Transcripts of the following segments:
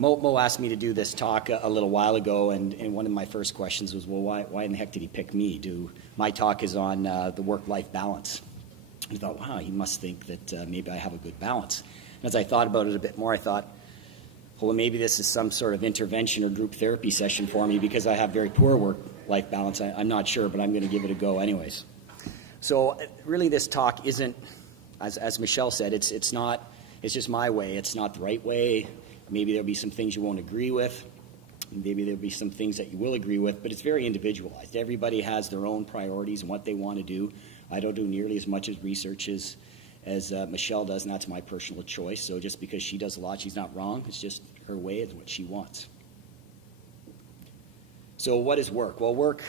Mo asked me to do this talk a little while ago, and one of my first questions was, well, why in the heck did he pick me? My talk is on the work-life balance. And I thought, wow, he must think that maybe I have a good balance. And as I thought about it a bit more, I thought, well, maybe this is some sort of intervention or group therapy session for me because I have very poor work-life balance. I'm not sure, but I'm going to give it a go anyways. So really this talk isn't, as Michelle said, it's just my way. It's not the right way. Maybe there'll be some things you won't agree with. Maybe there'll be some things that you will agree with, but it's very individualized. Everybody has their own priorities and what they want to do. I don't do nearly as much as research as Michelle does, and that's my personal choice. So just because she does a lot, she's not wrong. It's just her way. It's what she wants. So what is work? Well, work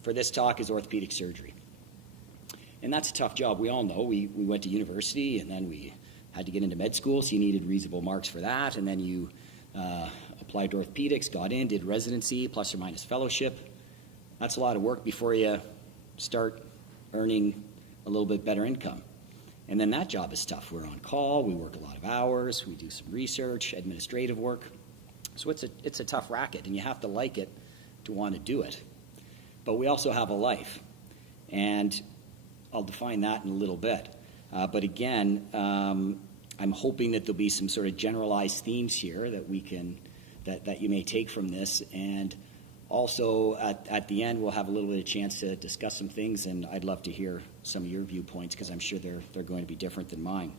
for this talk is orthopedic surgery. And that's a tough job. We all know. We went to university, and then we had to get into med school, so you needed reasonable marks for that. And then you applied to orthopedics, got in, did residency, plus or minus fellowship. That's a lot of work before you start earning a little bit better income. And then that job is tough. We're on call, we work a lot of hours, we do some research, administrative work. So it's a tough racket, and you have to like it to want to do it. But we also have a life, and I'll define that in a little bit. But again, I'm hoping that there'll be some sort of generalized themes here that you may take from this, and also at the end we'll have a little bit of chance to discuss some things, and I'd love to hear some of your viewpoints because I'm sure they're going to be different than mine.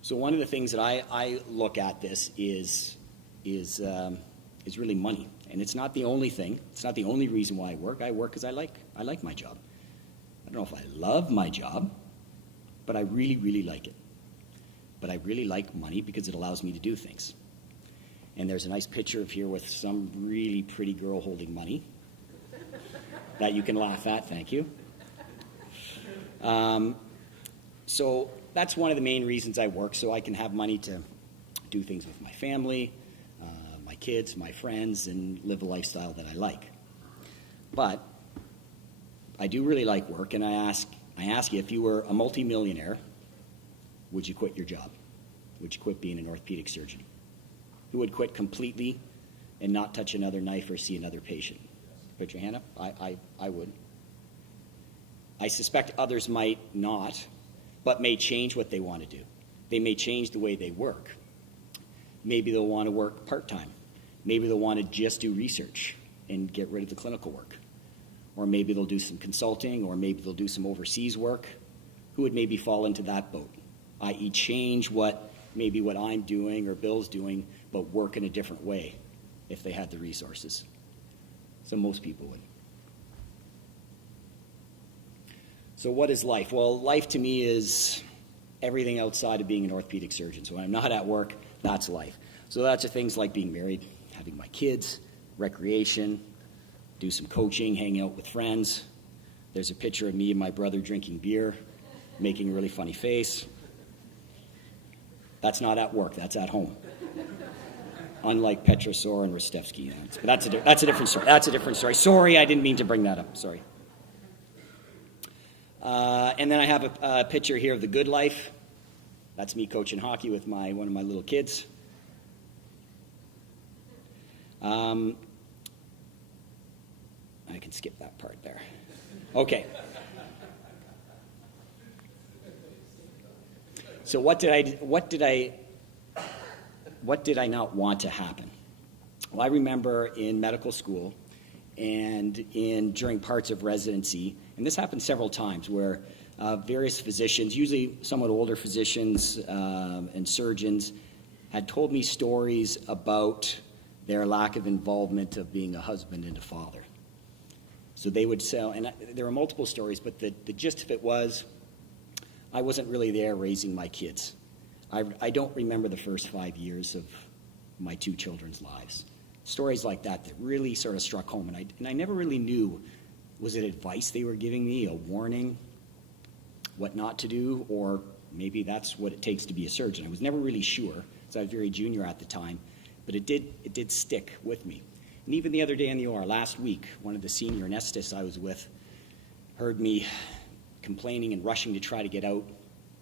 So one of the things that I look at this is really money, and it's not the only thing. It's not the only reason why I work. I work because I like my job. I don't know if I love my job, but I really, really like it. But I really like money because it allows me to do things. And there's a nice picture of here with some really pretty girl holding money that you can laugh at, thank you. So that's one of the main reasons I work, so I can have money to do things with my family, my kids, my friends, and live a lifestyle that I like. But I do really like work, and I ask you, if you were a multimillionaire, would you quit your job? Would you quit being an orthopedic surgeon? Who would quit completely and not touch another knife or see another patient? Put your hand up. I would. I suspect others might not, but may change what they want to do. They may change the way they work. Maybe they'll want to work part-time. Maybe they'll want to just do research and get rid of the clinical work. Or maybe they'll do some consulting, or maybe they'll do some overseas work. Who would maybe fall into that boat? I.e. change what I'm doing or Bill's doing, but work in a different way if they had the resources. So most people would. So what is life? Well, life to me is everything outside of being an orthopedic surgeon. So when I'm not at work, that's life. So that's things like being married, having my kids, recreation, do some coaching, hanging out with friends. There's a picture of me and my brother drinking beer, making a really funny face. That's not at work, that's at home. Unlike Petrosor and Rostevsky. But that's a different story. That's a different story. Sorry, I didn't mean to bring that up. Sorry. And then I have a picture here of the good life. That's me coaching hockey with one of my little kids. I can skip that part there. Okay. So what did I not want to happen? Well, I remember in medical school and during parts of residency, and this happened several times, where various physicians, usually somewhat older physicians and surgeons, had told me stories about their lack of involvement of being a husband and a father. So they would say, and there were multiple stories, but the gist of it was, I wasn't really there raising my kids. I don't remember the first 5 years of my two children's lives. Stories like that really sort of struck home, and I never really knew, was it advice they were giving me, a warning, what not to do, or maybe that's what it takes to be a surgeon. I was never really sure, because I was very junior at the time, but it did stick with me. And even the other day in the OR, last week, one of the senior anesthetists I was with heard me complaining and rushing to try to get out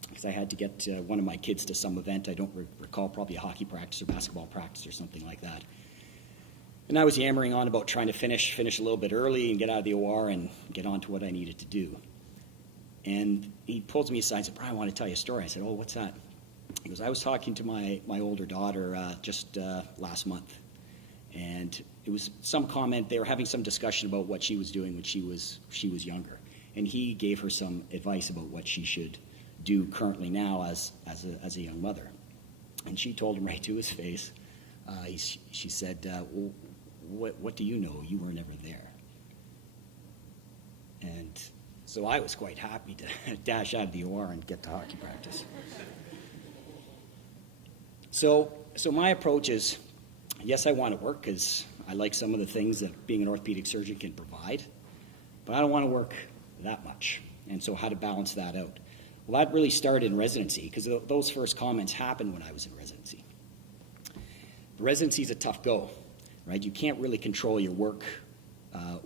because I had to get one of my kids to some event. I don't recall, probably a hockey practice or basketball practice or something like that. And I was yammering on about trying to finish a little bit early and get out of the OR and get on to what I needed to do. And he pulls me aside and said, "Brian, I want to tell you a story." I said, "Oh, what's that?" He goes, "I was talking to my older daughter just last month. And it was some comment, they were having some discussion about what she was doing when she was younger. And he gave her some advice about what she should do currently now as a young mother. And she told him right to his face, she said, "Well, what do you know? You were never there." And so I was quite happy to dash out of the OR and get to hockey practice. So my approach is, yes, I want to work because I like some of the things that being an orthopedic surgeon can provide, but I don't want to work that much. And so how to balance that out? Well, that really started in residency because those first comments happened when I was in residency. Residency is a tough go, right? You can't really control your work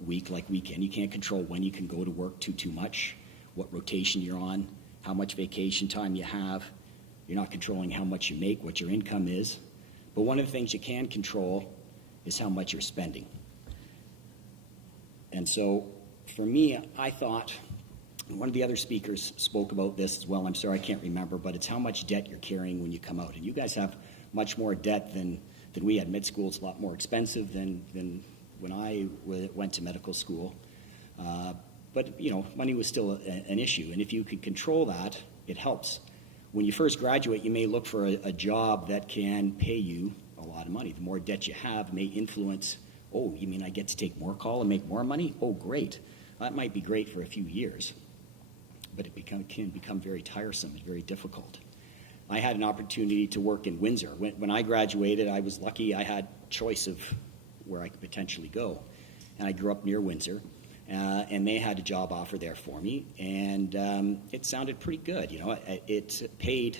week like weekend. You can't control when you can go to work too much, what rotation you're on, how much vacation time you have. You're not controlling how much you make, what your income is. But one of the things you can control is how much you're spending. And so for me, I thought, and one of the other speakers spoke about this as well, I'm sorry I can't remember, but it's how much debt you're carrying when you come out. And you guys have much more debt than we had. Med school is a lot more expensive than when I went to medical school. But, money was still an issue. And if you can control that, it helps. When you first graduate, you may look for a job that can pay you a lot of money. The more debt you have may influence, oh, you mean I get to take more call and make more money? Oh, great. That might be great for a few years, but it can become very tiresome and very difficult. I had an opportunity to work in Windsor. When I graduated, I was lucky I had choice of where I could potentially go. And I grew up near Windsor. And they had a job offer there for me, and it sounded pretty good. It paid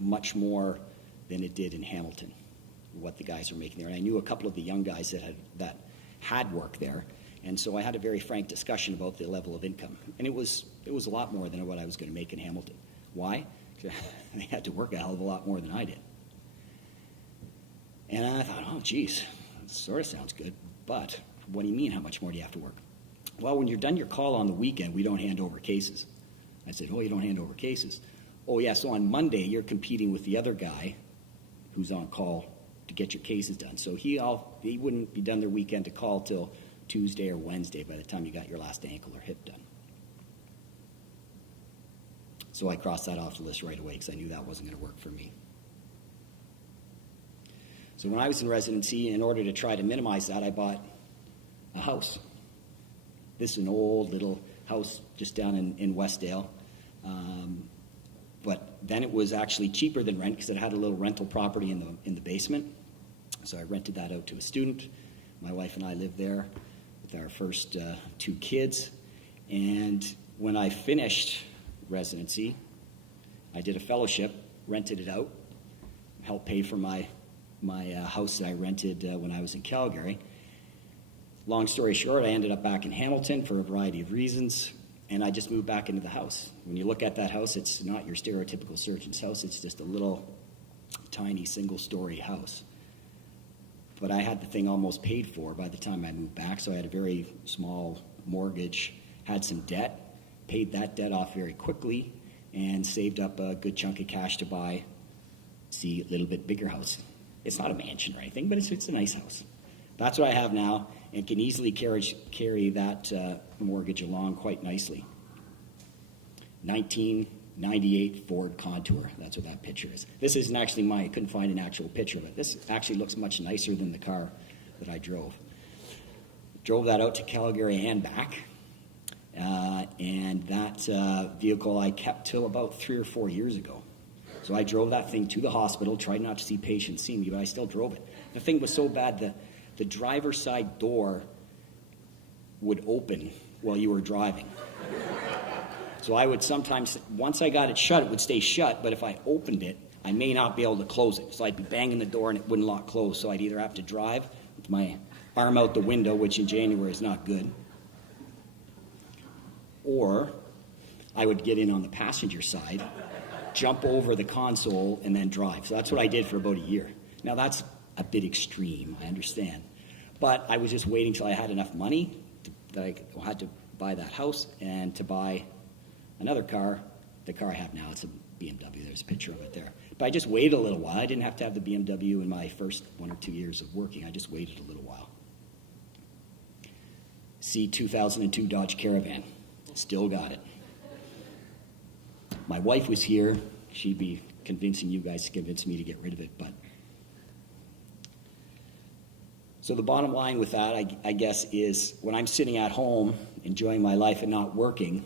much more than it did in Hamilton, what the guys were making there. And I knew a couple of the young guys that had worked there, and so I had a very frank discussion about the level of income. And it was a lot more than what I was going to make in Hamilton. Why? Because they had to work a hell of a lot more than I did. And I thought, oh, geez, that sort of sounds good, but what do you mean, how much more do you have to work? Well, when you're done your call on the weekend, we don't hand over cases. I said, oh, you don't hand over cases? Oh, yeah, so on Monday, you're competing with the other guy who's on call to get your cases done. So he wouldn't be done their weekend to call till Tuesday or Wednesday by the time you got your last ankle or hip done. So I crossed that off the list right away because I knew that wasn't going to work for me. So when I was in residency, in order to try to minimize that, I bought a house. This is an old little house just down in Westdale. But then it was actually cheaper than rent because it had a little rental property in the basement. So I rented that out to a student. My wife and I lived there with our first 2 kids. And when I finished residency, I did a fellowship, rented it out, helped pay for my house that I rented when I was in Calgary. Long story short, I ended up back in Hamilton for a variety of reasons, and I just moved back into the house. When you look at that house, it's not your stereotypical surgeon's house. It's just a little tiny single-story house. But I had the thing almost paid for by the time I moved back, so I had a very small mortgage, had some debt, paid that debt off very quickly, and saved up a good chunk of cash to buy a little bit bigger house. It's not a mansion or anything, but it's a nice house. That's what I have now, and can easily carry that mortgage along quite nicely. 1998 Ford Contour, that's what that picture is. This isn't actually mine, I couldn't find an actual picture, but this actually looks much nicer than the car that I drove. Drove that out to Calgary and back, and that vehicle I kept till about 3 or 4 years ago. So I drove that thing to the hospital, tried not to see patients see me, but I still drove it. The thing was so bad that the driver's side door would open while you were driving. So I would sometimes, once I got it shut, it would stay shut, but if I opened it, I may not be able to close it. So I'd be banging the door and it wouldn't lock closed. So I'd either have to drive with my arm out the window, which in January is not good, or I would get in on the passenger side, jump over the console, and then drive. So that's what I did for about a year. Now that's a bit extreme, I understand. But I was just waiting till I had enough money that I had to buy that house and to buy another car. The car I have now, it's a BMW. There's a picture of it there. But I just waited a little while. I didn't have to have the BMW in my first 1 or 2 years of working. I just waited a little while. See 2002 Dodge Caravan. Still got it. My wife was here. She'd be convincing you guys to convince me to get rid of it. But so the bottom line with that, I guess, is when I'm sitting at home enjoying my life and not working,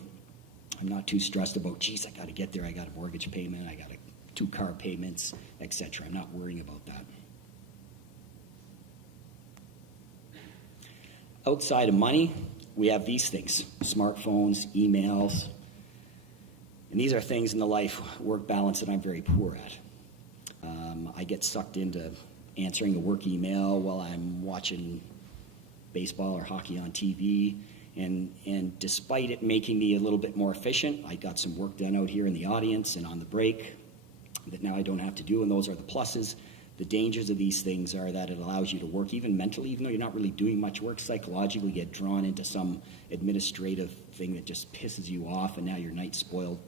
I'm not too stressed about, geez, I got to get there. I got a mortgage payment. I got 2 car payments, etc. I'm not worrying about that. Outside of money, we have these things: smartphones, emails. And these are things in the life-work balance that I'm very poor at. I get sucked into answering a work email while I'm watching baseball or hockey on TV. And despite it making me a little bit more efficient, I got some work done out here in the audience and on the break that now I don't have to do, and those are the pluses. The dangers of these things are that it allows you to work even mentally, even though you're not really doing much work, psychologically get drawn into some administrative thing that just pisses you off, and now your night's spoiled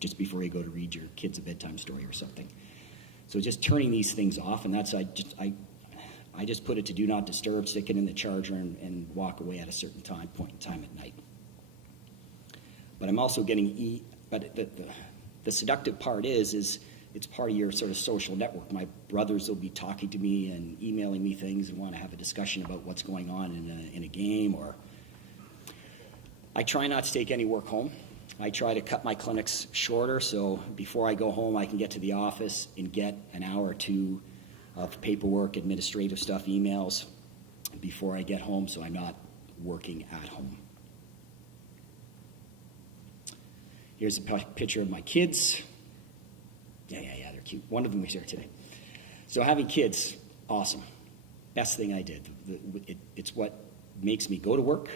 just before you go to read your kids a bedtime story or something. So just turning these things off, and that's, I just put it to do not disturb, stick it in the charger, and walk away at a certain point in time at night. But I'm also getting, but the seductive part is it's part of your sort of social network. My brothers will be talking to me and emailing me things and want to have a discussion about what's going on in a game. Or I try not to take any work home. I try to cut my clinics shorter, so before I go home, I can get to the office and get an hour or 2 of paperwork, administrative stuff, emails, before I get home, so I'm not working at home. Here's a picture of my kids. Yeah, they're cute. One of them was here today. So having kids, awesome. Best thing I did. It's what makes me go to work,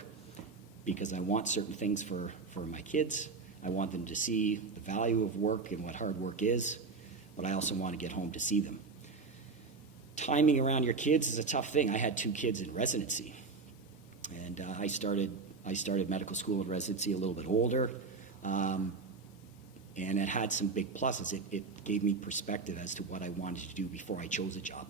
because I want certain things for my kids. I want them to see the value of work and what hard work is, but I also want to get home to see them. Timing around your kids is a tough thing. I had 2 kids in residency, and I started medical school and residency a little bit older, and it had some big pluses. It gave me perspective as to what I wanted to do before I chose a job.